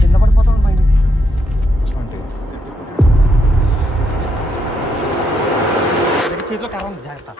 కింద పడిపోతాం భయం చేతిలో కావాలి జాగ్రత్త.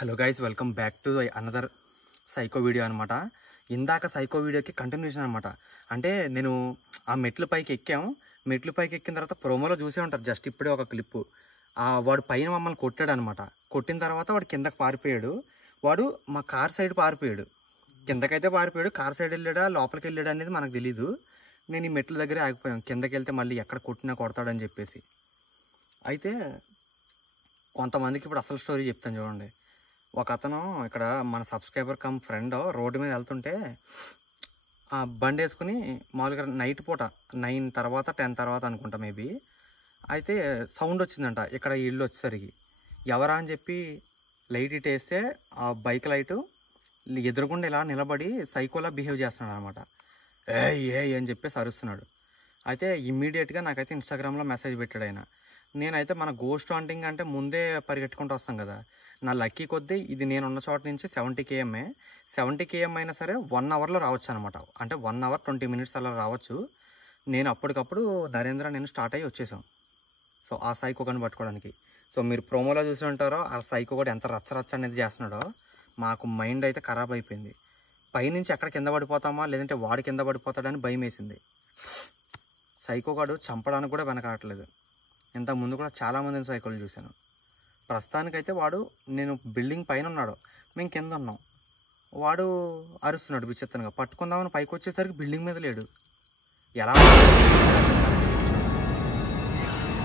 Hello guys, welcome back to another psycho video అనమాట. ఇందాక సైకో వీడియోకి కంటిన్యూషన్ అనమాట. అంటే నేను ఆ మెట్ల పైకి ఎక్కాము. మెట్ల పైకి ఎక్కిన తర్వాత ప్రోమోలో చూసే ఉంటారు, జస్ట్ ఇప్పుడే ఒక క్లిప్పు. వాడు పైన మమ్మల్ని కొట్టాడు అనమాట. కొట్టిన తర్వాత వాడు కిందకి పారిపోయాడు. వాడు మా కార్ సైడ్ పారిపోయాడు. కిందకైతే పారిపోయాడు, కార్ సైడ్ వెళ్ళాడా లోపలికి వెళ్ళాడా అనేది మనకు తెలీదు. నేను ఈ మెట్ల దగ్గరే ఆగిపోయాను. కిందకి వెళ్తే మళ్ళీ ఎక్కడ కొట్టినా కొడతాడని చెప్పేసి. అయితే కొంతమందికి ఇప్పుడు అసలు స్టోరీ చెప్తాను చూడండి. ఒక అతను ఇక్కడ మన సబ్స్క్రైబర్ కమ్ ఫ్రెండ్ రోడ్డు మీద వెళ్తుంటే బండి వేసుకుని మామూలుగా నైట్ పూట 9 తర్వాత 10 తర్వాత అనుకుంటా మేబీ. అయితే సౌండ్ వచ్చిందంట ఇక్కడ ఇల్లు వచ్చేసరికి. ఎవరా అని చెప్పి లైట్ ఇట్ వేస్తే ఆ బైక్ లైటు ఎదురుగుండా ఇలా నిలబడి సైకోలా బిహేవ్ చేస్తున్నాడు అనమాట. ఏ అని చెప్పేసి అరుస్తున్నాడు. అయితే ఇమ్మీడియట్గా నాకైతే ఇన్స్టాగ్రామ్లో మెసేజ్ పెట్టాడు ఆయన. నేనైతే మన గోస్ట్ హంటింగ్ అంటే ముందే పరిగెట్టుకుంటూ వస్తాం కదా. నా లక్కీ కొద్దీ ఇది నేనున్న చోట నుంచి 70 km 70 km అయినా సరే 1 అవర్లో రావచ్చు అనమాట. అంటే 1 అవర్ 20 minutes అలా రావచ్చు. నేను అప్పటికప్పుడు నరేంద్ర నేను స్టార్ట్ అయ్యి వచ్చేసాం. సో ఆ సైకోని పట్టుకోవడానికి. సో మీరు ప్రోమోలో చూసి ఉంటారో ఆ సైకో కూడా ఎంత రచ్చ అనేది చేస్తున్నాడో. మాకు మైండ్ అయితే ఖరాబ్ అయిపోయింది. పైనుంచి ఎక్కడ కింద పడిపోతామా లేదంటే వాడు కింద పడిపోతాడని భయం వేసింది. సైకోగాడు చంపడానికి కూడా వెనకాడట్లేదు. ఇంతకుముందు కూడా చాలామందిని సైకోలు చూశాను. ప్రస్తుతానికైతే వాడు నేను బిల్డింగ్ పైన ఉన్నాడు, మేము కింద ఉన్నాం. వాడు అరుస్తున్నాడు విచిత్రంగా. పట్టుకుందామని పైకి వచ్చేసరికి బిల్డింగ్ మీద లేడు. ఎలా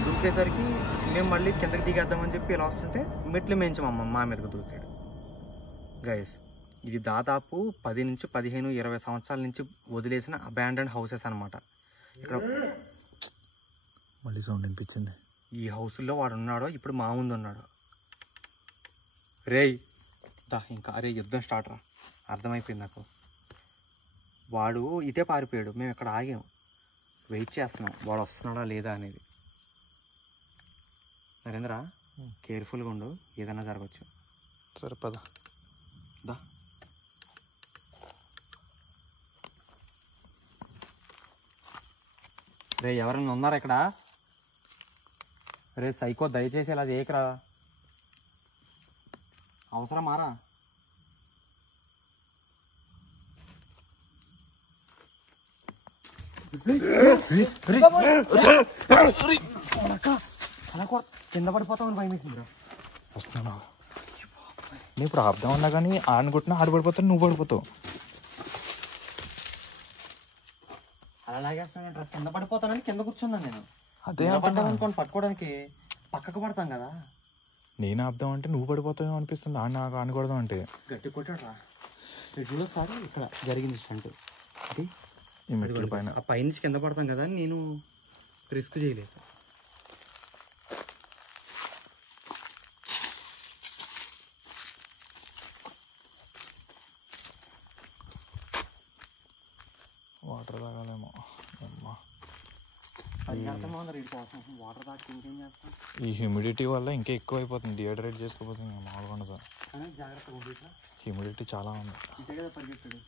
దూకేసరికి మేము మళ్ళీ కిందకి దిగేద్దామని చెప్పి ఇలా వస్తుంటే మెట్లు మేంచమమ్మ మా మీదకి దూకాడు. గైస్, ఇది దాదాపు 10 నుంచి 15, 20 సంవత్సరాల నుంచి వదిలేసిన అబాండన్డ్ హౌసెస్ అనమాట. ఇక్కడ మళ్ళీ సౌండ్ అనిపించింది. ఈ హౌస్లో వాడు ఉన్నాడో ఇప్పుడు మా ముందు ఉన్నాడు. రేయ్ దా ఇంకా అరే యుద్ధం స్టార్ట్ రా. అర్థమైపోయింది నాకు. వాడు ఇటే పారిపోయాడు. మేము ఇక్కడ ఆగాం, వెయిట్ చేస్తున్నాం వాడు వస్తున్నాడా లేదా అనేది. నరేంద్ర కేర్ఫుల్గా ఉండు, ఏదైనా జరగచ్చు. సరే పద దా. రే ఎవరైనా ఉన్నారా ఇక్కడ? రే సైకో దయచేసి ఇలా చేయకరా. అవసరం మారా. కింద పడిపోతామని భయం వేసిందిరా. వస్తున్నా నేను ఇప్పుడు ఆపుదాం ఉన్నా కానీ ఆడిని కొట్టినా ఆడు పడిపోతాను, నువ్వు పడిపోతావు. అలా లాగేస్తాను. కింద పడిపోతానని కింద కూర్చున్నాను నేను. అదే పడ్డామనుకోని పట్టుకోవడానికి పక్కకు పడతాం కదా. నేను ఆపుదాం అంటే నువ్వు పడిపోతావు అనిపిస్తుంది. ఆడిని నాకు ఆడకూడదాం అంటే గట్టి కొట్టాడు రా. ఒకసారి ఇక్కడ జరిగింది స్టంట్. అది ఈ మెట్ల పైన ఆ పైనుంచి కింద పడతాం కదా అని నేను రిస్క్ చేయలేదు. వాటర్ తాగాలేమో. వాటర్ తాగి ఇంకేం చేస్తాం. ఈ హ్యూమిడిటీ వల్ల ఇంకా ఎక్కువ అయిపోతుంది, డిహైడ్రేట్ చేసుకోపోతుంది. మామూలుగా ఉండదు, జాగ్రత్తగా హ్యూమిడిటీ చాలా ఉంది. ఇంతే కదా పరిగెత్తాడు.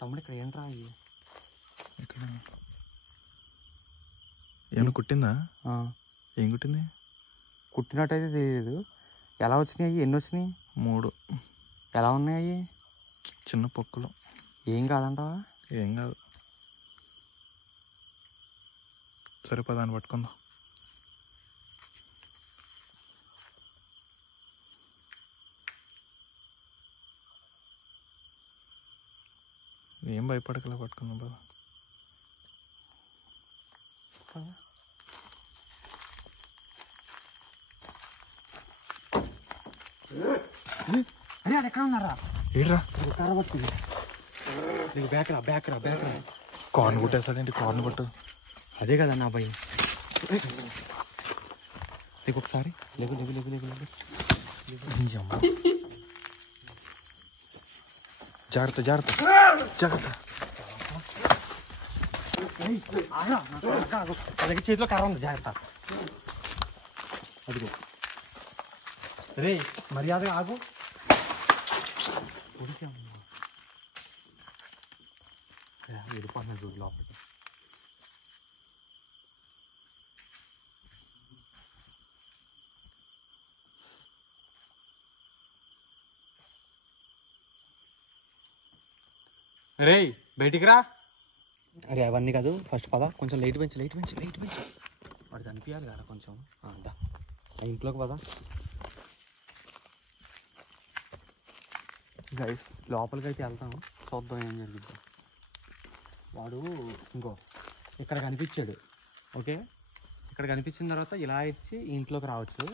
తమ్ముడు ఇక్కడ ఏంట్రా అయ్యి? ఇక్కడ ఏమైనా కుట్టిందా? ఏం కుట్టింది? కుట్టినట్టయితే తెలియదు. ఎలా వచ్చినాయి? ఎన్ని వచ్చినాయి? 3. ఎలా ఉన్నాయి? చిన్న పొక్కులు. ఏం కాదంటావా? ఏం కాదు. సరే పదాన్ని పట్టుకుందాం. ఏం భయపడకలా పట్టుకున్నా బాబా. అరే అది ఎక్కడ ఉన్నారా? ఏడ్రా కర్ర పట్టుకుంది. నీకు బ్యాక్ రా. కార్న్ కొట్టేస్తాడేంటి? కార్న్ కొట్టు. అదే కదా నా భయం. నీకు ఒకసారి లేకు. జాగ్రత్త. అలాగే చేతిలో కర్ర ఉంది, జాగ్రత్త. అదిగో రే, మర్యాదగా ఆగు. వెళ్ళిపోతున్నాడు చూడు లోపలికి. రే బయటికి రా. అరే అవన్నీ కాదు, ఫస్ట్ పద. కొంచెం లైట్ పెంచి. వాడు చనిపించాలి కదా కొంచెం. దా ఇంట్లోకి పద. గైస్ లోపలికి అయితే వెళ్తాము, చూద్దాం ఏం జరుగుతుంది. వాడు ఇంకో ఇక్కడ కనిపించాడు. ఓకే, ఇక్కడ కనిపించిన తర్వాత ఇలా ఇచ్చి ఇంట్లోకి రావచ్చు,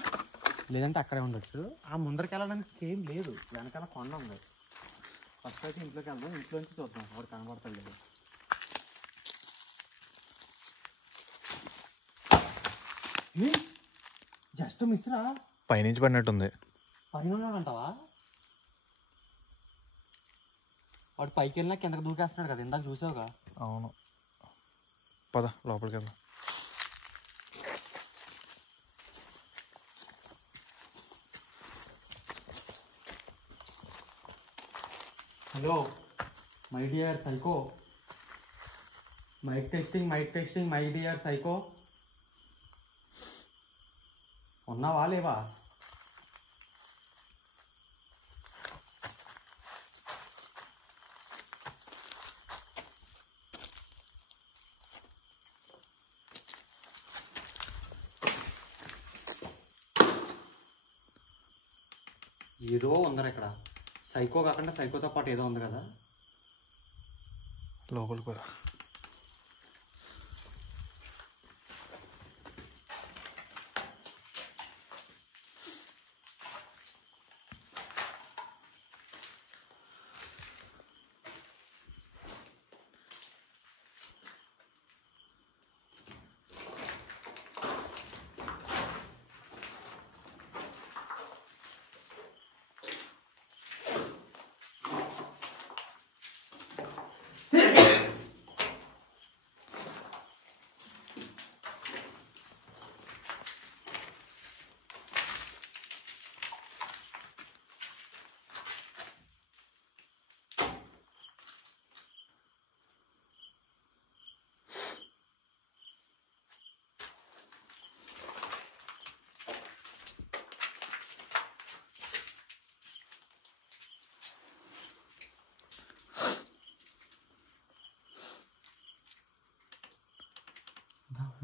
లేదంటే అక్కడే ఉండొచ్చు. ఆ ముందరికి వెళ్ళడానికి ఏం లేదు, వెనకాల కొండ ఉంది. ఫస్ట్ అయితే ఇంట్లోకి వెళ్దాం, ఇంట్లోంచి చూద్దాం వాడు కనబడతాడు లేదు. జస్ట్ మిస్ రా. పైనుంచి పడినట్టుంది. పైన ఉన్నాడంటావా? వాడు పైకి వెళ్ళినా కిందకి దూకేస్తున్నాడు కదా, ఇందాక చూసావుగా. అవును, పద లోపలికి వెళ్దాం. Hello my dear psycho. Mike testing my dear psycho. ఉన్నావా లేవా? ఏదో ఉందరా ఇక్కడ, సైకో కాకుండా సైకోతో పాటు ఏదో ఉంది కదా. లోపలికి పద.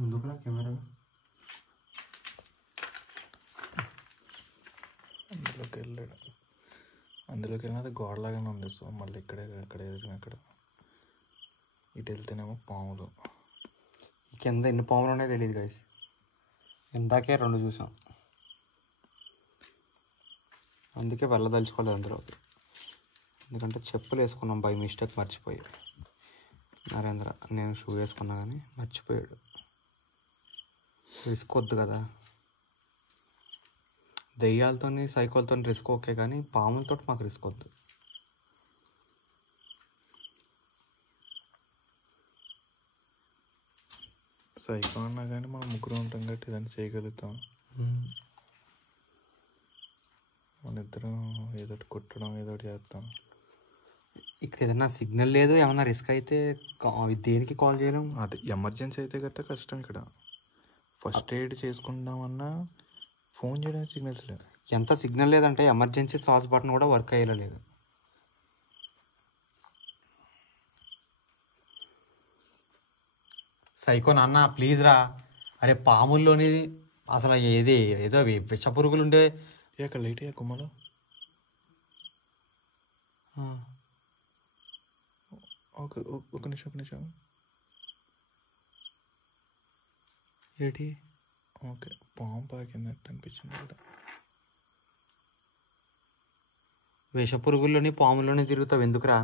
ముందుకు కెమెరా. అందులోకి వెళ్ళినది గోడలాగానే ఉంది. సో మళ్ళీ అక్కడ ఇటు వెళ్తేనేమో పాములు. కింద ఎన్ని పాములు ఉన్నాయో తెలియదు గైస్, ఇందాకే 2 చూసాం. అందుకే వెళ్ళదలుచుకోలేదు అందులోకి, ఎందుకంటే చెప్పులు వేసుకున్నాం బై మిస్టేక్, మర్చిపోయి. నరేంద్ర నేను షూ వేసుకున్నా కానీ మర్చిపోయాడు. రిస్క్ వద్దు కదా. దెయ్యాలతో సైకోలతో రిస్క్ ఓకే, కానీ పాములతో మాకు రిస్క్ వద్దు. సైకో అన్నా కానీ మనం ముగ్గురు ఉంటాం కాబట్టి ఏదైనా చేయగలుగుతాం. మన ఇద్దరం ఏదో కొట్టడం ఏదో చేస్తాం. ఇక్కడ ఏదైనా సిగ్నల్ లేదు, ఏమన్నా రిస్క్ అయితే దేనికి కాల్ చేయడం. అది ఎమర్జెన్సీ అయితే గట్రా కష్టం. ఇక్కడ ఫస్ట్ ఎయిడ్ చేసుకుందామన్నా ఫోన్ చేయడానికి సిగ్నల్స్ లేదు. ఎంత సిగ్నల్ లేదంటే ఎమర్జెన్సీ సాస్ బటన్ కూడా వర్క్ అయ్యేలేదు. సైకో నాన్న ప్లీజ్ రా. అరే పాముల్లోని అసలు ఏదో విష పురుగులు ఉండే. అక్కడ లైట్ అయ్యా కొమ్మలో. ఒక నిమిషం ఏంటి ఓకే పాము పాకినట్టు అనిపించింది కూడా. విషపురుగుల్లోని పాములోనే తిరుగుతావు ఎందుకురా?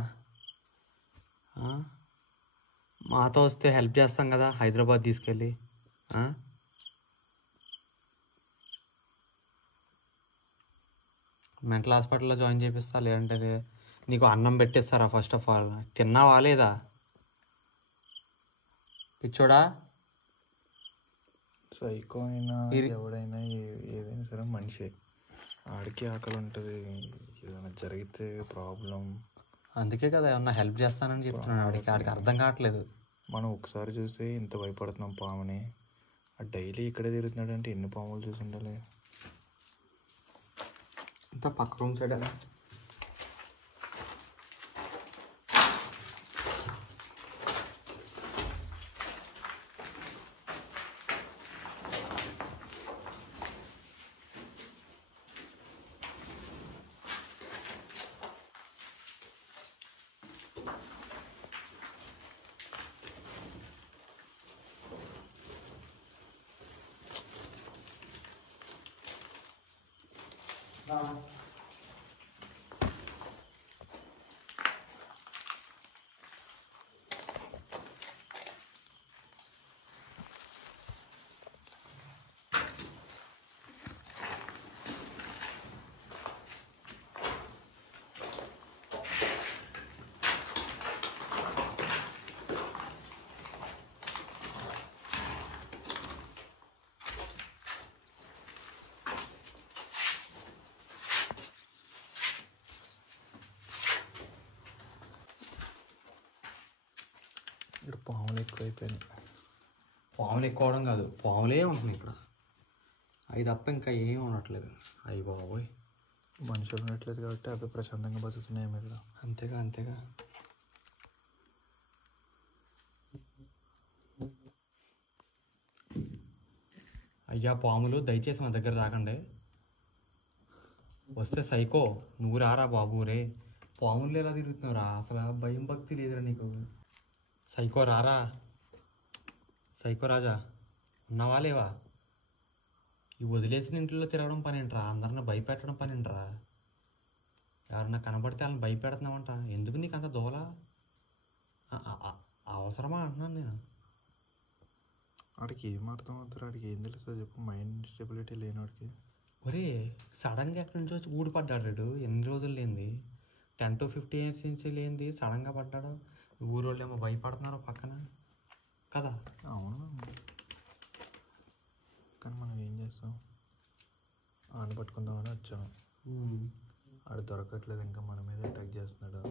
మాతో వస్తే హెల్ప్ చేస్తాం కదా హైదరాబాద్ తీసుకెళ్ళి. మెంటల్ హాస్పిటల్లో జాయిన్ చేపిస్తా, లేదంటే నీకు అన్నం పెట్టేస్తారా? ఫస్ట్ ఆఫ్ ఆల్ తిన్నావా లేదా పిచ్చోడా? సైకో అయినా ఎవడైనా ఏదైనా సరే మనిషి, ఆడికి ఆకలి ఉంటుంది, ఏదైనా జరిగితే ప్రాబ్లం. అందుకే కదా ఏమన్నా హెల్ప్ చేస్తానని చెప్తున్నాను. ఆడికి అర్థం కావట్లేదు. మనం ఒకసారి చూసి ఇంత భయపడుతున్నాం పాముని, డైలీ ఇక్కడే తిరుగుతున్నాడు అంటే ఎన్ని పాములు చూసి ఉండాలి. ఇంత పక్క రూమ్ సైడ్ అలా ఇక్కడ పాములు ఎక్కువైపోయినాయి. పాములు ఎక్కువ అవడం కాదు, పాములే ఉంటున్నాయి ఇక్కడ. అవి తప్ప ఇంకా ఏం ఉండట్లేదు. అయ్యి బాబోయ్, మనుషులు ఉండట్లేదు కాబట్టి అవి ప్రశాంతంగా బతుకుతున్నాయి ఇక్కడ. అంతేగా అయ్యా పాములు దయచేసి మా దగ్గర రాకండి. వస్తే సైకో నువ్వు రారా బాబు. రే పాములు ఎలా తిరుగుతున్నావురా? అసలు భయం భక్తి లేదురా నీకు. సైకో రారా, సైకో రాజా ఉన్నావా లేవా? ఈ వదిలేసిన ఇంట్లో తిరగడం పని ఏంట్రా? అందరిని భయపెట్టడం పని ఏంట్రా? ఎవరన్నా కనబడితే వాళ్ళని భయపెడుతున్నావంట. ఎందుకు నీకు అంత దోల? అవసరమా అంటున్నాను నేను. వాడికి ఏం అర్థం అవుతారు, వాడికి ఏం తెలుస్తుంది చెప్పు? మైండ్ స్టెబిలిటీ లేనివాడికి. ఒరే సడన్గా ఎక్కడి నుంచో వచ్చి ఊడిపడ్డాడు. ఎన్ని రోజులు లేనిది, 10 to 15 years నుంచి లేనిది సడన్గా పడ్డాడు. ఊరోళ్ళు ఏమో భయపడుతున్నారు పక్కన కదా. అవును, కానీ మనం ఏం చేస్తాం? ఆడ పట్టుకుందామని వచ్చాము, ఆడ దొరకట్లేదు, ఇంకా మన మీద అటాక్ చేస్తున్నాడు.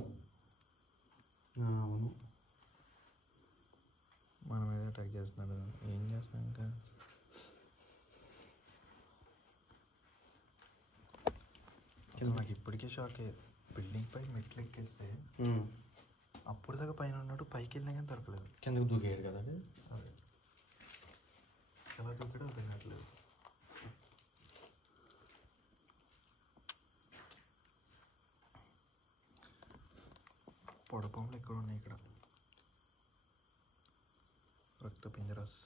అవును, మన మీద అటాక్ చేస్తున్నాడు. ఏం చేస్తాం ఇంకా? నాకు ఇప్పటికే షాకే. బిల్డింగ్ పై మెట్లు ఎక్కేస్తే అప్పుడు దాకా పైన ఉన్నాడు, పైకి వెళ్ళినా కానీ దొరకలేదు. కిందకు దూకేయడు కదా అది. ఎలా దూకాడో అర్థం కావట్లేదు. పొడపాములు ఎక్కడ ఉన్నాయి ఇక్కడ? రక్త పింజరాస్.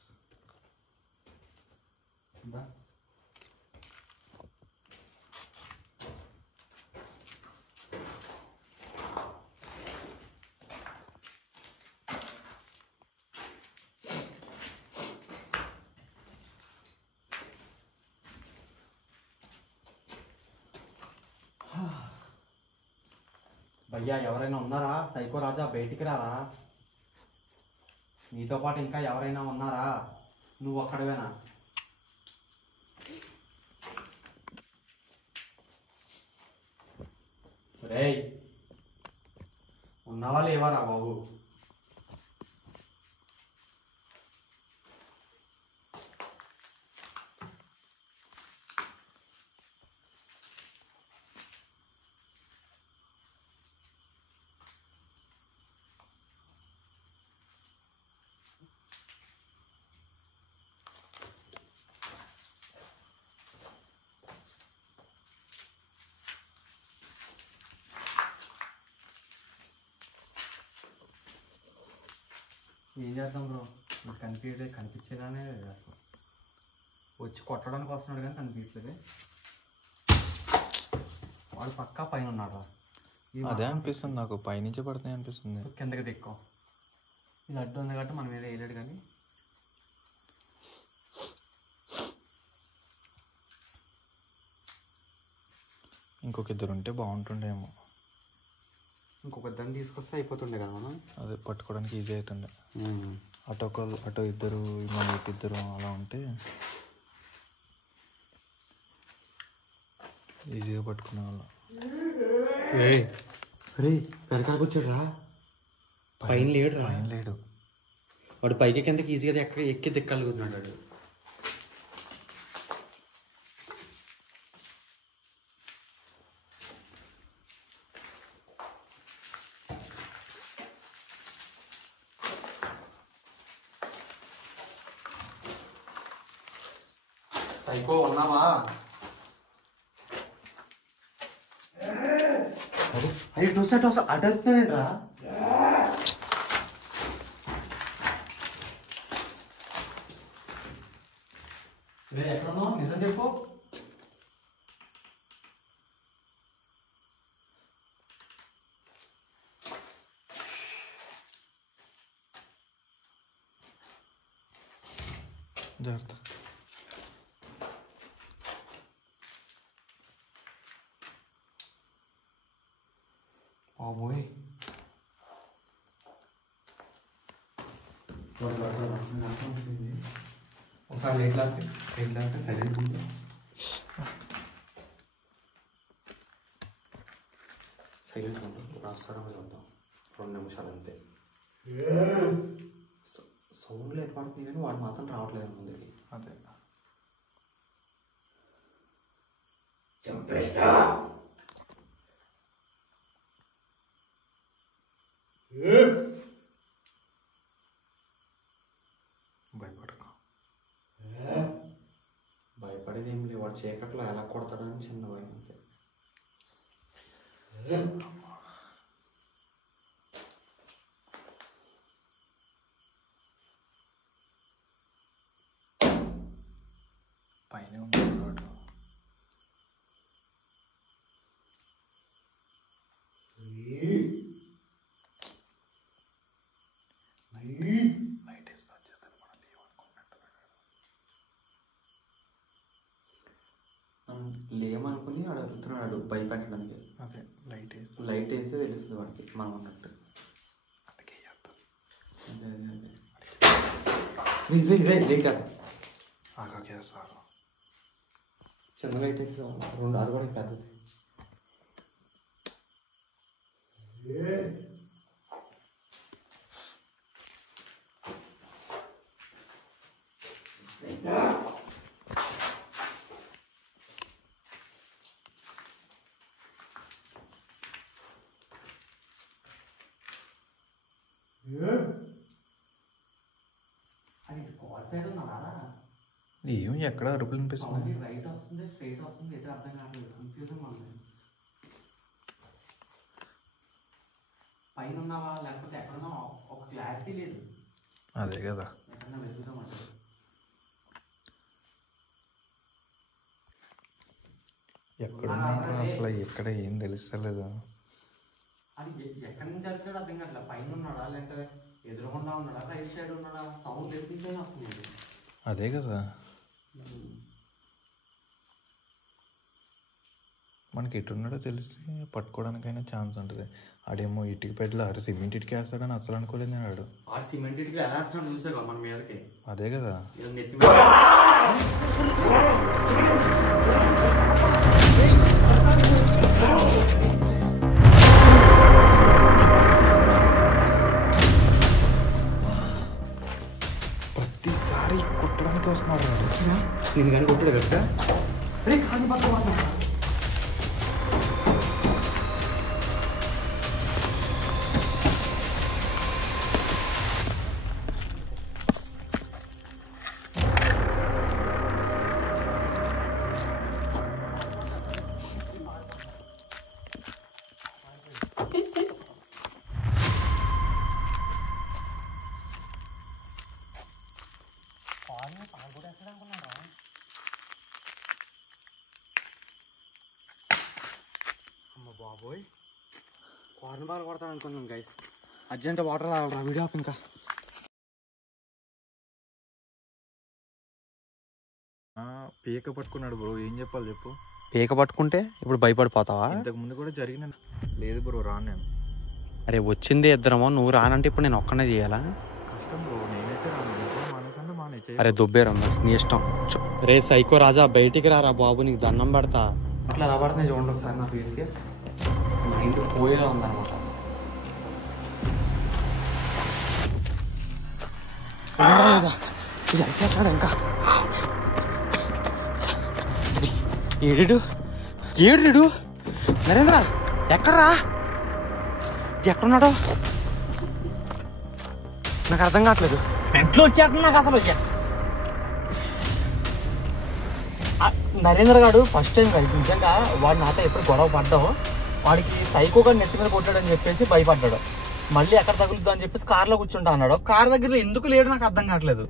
భయ్యా ఎవరైనా ఉన్నారా? సైకో రాజా బయటికి రారా. నీతో పాటు ఇంకా ఎవరైనా ఉన్నారా? నువ్వు ఒక్కడవేనా? రేయ్ ఉన్నావా లేవారా బాబు? ఏం చేద్దాం బ్రో, కనిపించేదానే అసలు. వచ్చి కొట్టడానికి వస్తున్నాడు కానీ కనిపించలేదు. వాడు పక్కా పైన ఉన్నాడు. అదే అనిపిస్తుంది నాకు, పైనుంచి పడుతున్నాయి అనిపిస్తుంది. కిందకి దిక్కో, ఇది అడ్డు ఉంది కాబట్టి మనం ఏదో వేయలేడు. కానీ ఇంకొక ఇద్దరు ఉంటే బాగుంటుండేమో. ఇంకొక దాన్ని తీసుకొస్తే అయిపోతుండే కదా మనం. అదే పట్టుకోవడానికి ఈజీ అవుతుండే. అటో ఇద్దరు మన ఇద్దరు అలా ఉంటే ఈజీగా పట్టుకునే వాళ్ళం. అరే వెనకాలకు వచ్చాడు రా, పైన లేడు. వాడు పైకి కిందకి ఈజీగా ఎక్కి దిక్కగలుగుతున్నాడు వాడు. సైకో ఉన్నావా? అరే టోసా అడుగుతున్నాడు రా. ఎక్కడున్నావు నిజం చెప్పు. జాగ్రత్త. బాబోయ్ ఒకసారి లేట్ లేకపోతే సైలెంట్ ఉంది. సైలెంట్ ఉంటుంది. రాస్తారా చూద్దాం, 2 నిమిషాలు అంతే. సౌండ్లు ఏర్పడుతుంది కానీ వాడు మాత్రం రావట్లేదు ముందుకి. అదే చంపేస్తా. భయపడేది ఏం లేదు, వాడు చీకట్లో ఎలా కొడతాడని చిన్న భయం అంతే. పైన ఉన్నాడు. లైట్ వేస్తా వచ్చేస్తాను, మనం లేమనుకుని వాడు అడుగుతున్నాడు భయపెట్టడానికి. అదే లైట్ వేస్తే తెలుస్తుంది వాడికి మనం అన్నట్టు. అందుకే చేస్తారు. చిన్న లైట్ వేస్తే 2 6 కూడా పెద్దది. ఏం ఎక్కడ అరుపులు అనిపిస్తుంది. రైట్ వస్తుంది, స్ట్రైట్ వస్తుంది, ఎటు అర్థం కావట్లేదు. కన్ఫ్యూజన్ ఉంది. పైన ఉన్నావా లేకపోతే ఎక్కడున్నా ఒక క్లారిటీ లేదు. అదే కదా, ఎక్కడన్నా వెతుకుతామంటే ఎక్కడున్నాడు అసలు, ఎక్కడ ఏం తెలుస్తలేదు. అది ఎక్కడి నుంచి వెళ్తాడో అర్థం కావట్లేదు. పైన ఉన్నాడా లేకపోతే ఎదురుకుండా ఉన్నాడా, రైట్ సైడ్ ఉన్నాడా, సౌండ్ ఎత్తించే వస్తుంది. అదే కదా, మనకి ఎటున్నాడో తెలిసి పట్టుకోవడానికైనా ఛాన్స్ ఉంటుంది. ఆడేమో ఇటుక పెద్దలు సిమెంట్ ఇటుక వేస్తాడని అసలు అనుకోలేదు నేను. ఆడు సిమెంట్ ఇటుకలు ఎలా వేస్తున్నాడు చూసాక మన మీదకి. అదే కదా, ప్రతిసారి కొట్టడానికి వస్తున్నాడు. నేను కానీ కొట్టాడు కదా. బాబోయ్ కార్న్ బాల్ కొడతాను అనుకున్నాను గైస్. అర్జెంట్ వాటర్ తాగరా వీడియో ఆఫ్. ఇంకా పీక పట్టుకున్నాడు బ్రో, ఏం చెప్పాలి చెప్పు. పీక పట్టుకుంటే ఇప్పుడు భయపడిపోతావా? ఇంతకు ముందు కూడా జరిగింది. లేదు బ్రో రాను నేను. అరే వచ్చింది ఇద్దరమో, నువ్వు రానంటే ఇప్పుడు నేను ఒక్కనే చేయాలా? కష్టం బ్రో, నేనైతే రాను. మనసంటే మానే. అరే దుబ్బేరా నీ ఇష్టం. రే సైకో రాజా బయటికి రారా బాబు, నీకు దండం పెడతా. అట్లా రాబడుతున్నాయి చూడండి ఒకసారి నా ఫేస్కి. మైండ్ పోయేలా ఉందన్నమాట. ఇది అయిపోతాడు ఇంకా. ఏడు నరేంద్ర ఎక్కడ్రా? ఎక్కడున్నాడో నాకు అర్థం కావట్లేదు. వెంటలో వచ్చేస్తుంది నాకు అసలు. నరేంద్ర గారు ఫస్ట్ టైం కలిసి నిజంగా వాడు నాతో ఎప్పుడు గొడవ పడ్డాం. వాడికి సైకోగా నెత్తి మీద కొట్టాడని చెప్పేసి భయపడ్డాడు. మళ్ళీ ఎక్కడ తగులుద్దా అని చెప్పేసి కార్లో కూర్చుంటా అన్నాడు. కార్ దగ్గర ఎందుకు లేడు నాకు అర్థం కావట్లేదు.